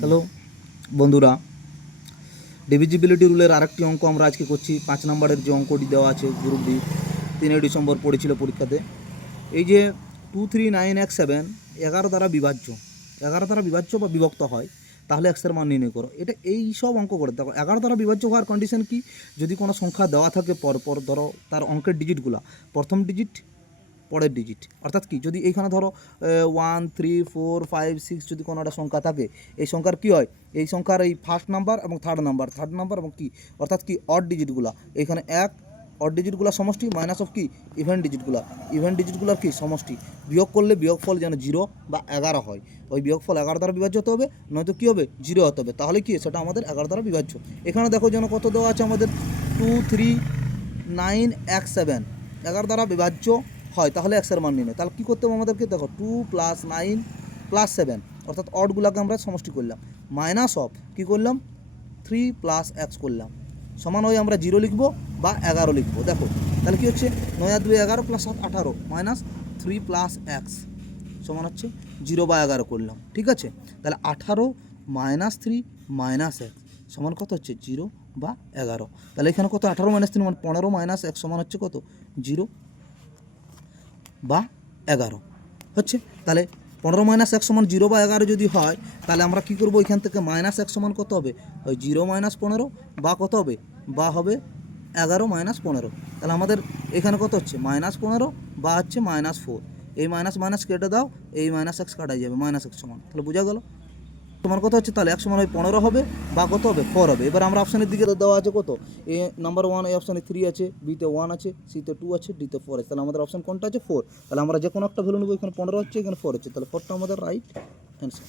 Hello বন্ধুরা, divisibility রুলের আরেকটি অঙ্ক আমরা আজকে করছি। 5 নম্বরের যে অঙ্কটি দেওয়া আছে গ্রুপ ডি 3 ডিসেম্বর পড়েছিল পরীক্ষাতে। এই যে 239x7 11 দ্বারা বিভাজ্য, 11 দ্বারা বিভাজ্য বা বিভক্ত হয়, তাহলে এক্সের মান নির্ণয় করো। এটা এই সব অঙ্ক করে দেখো 11 দ্বারা বিভাজ্য হওয়ার কন্ডিশন কি, যদি কোনো সংখ্যা দেওয়া থাকে পরপর, ধরো তার অঙ্কের ডিজিটগুলো প্রথম ডিজিট পরের ডিজিট, অর্থাৎ কি যদি এইখানে ধরো 1 3 4 5 6 যদি কোনো একটা সংখ্যা থাকে, এই সংখ্যার কী হয়, এই সংখ্যার এই ফার্স্ট নাম্বার এবং থার্ড নাম্বার এবং কি অর্থাৎ কি অড ডিজিটগুলো, এইখানে এক অড ডিজিটগুলো সমষ্টি মাইনাস অফ কি ইভেন ডিজিটগুলোর কি সমষ্টি, বিয়োগ করলে বিয়োগফল যেন 0 বা 11 হয়। ওই বিয়োগফল 11 দ্বারা বিভাজ্য হতে হবে, নয়তো কী হবে 0 হতে হবে, তাহলে কি সেটা আমাদের 11 দ্বারা বিভাজ্য। এখানে দেখো যেন কত দেওয়া আছে আমাদের 239x7 11 দ্বারা বিভাজ্য হয়, তাহলে এক্সের মান নির্ণয়। তাহলে কী করতে হবে আমাদেরকে, দেখো 2 + 9 + 7 অর্থাৎ অডগুলোকে আমরা সমষ্টি করলাম, মাইনাস অফ কী করলাম 3 + x করলাম, সমান হয়ে আমরা 0 লিখব বা 11 লিখব। দেখো তাহলে কী হচ্ছে 9 আর 2 11 + 7 18 মাইনাস 3 + x সমান হচ্ছে 0 বা 11 করলাম। ঠিক আছে, তাহলে 18 - 3 - x সমান কত হচ্ছে 0 বা 11। তাহলে এখানে কত 18 - 3 মানে 15 - x সমান হচ্ছে কত 0 বা 11 হচ্ছে। তাহলে 15 - x সমান 0 বা 11 যদি হয়, তাহলে আমরা কী করবো, এখান থেকে -x সমান কত হবে, ওই 0 - 15 বা কত হবে, বা হবে 11 - 15। তাহলে আমাদের এখানে কত হচ্ছে -15 বা হচ্ছে -4, এই মাইনাস কেটে দাও, এই -x কাটাই যাবে, -x সমান, তাহলে বোঝা গেল তোমার কত হচ্ছে, তাহলে 1 সমান হয় 15 হবে বা কত হবে 4 হবে। এবার আমরা অপশানের দিকে দেওয়া আছে কত, এ নাম্বার 1 এই অপশানে 3 আছে, বিতে 1 আছে, সিতে 2 আছে, ডিতে 4 আছে, তাহলে আমাদের অপশান কোনটা আছে 4। তাহলে আমরা যে কোনো একটা ভ্যালু নেবো, এখানে 15 হচ্ছে, এখানে 4 হচ্ছে, তাহলে 4টা আমাদের রাইট অ্যান্সার।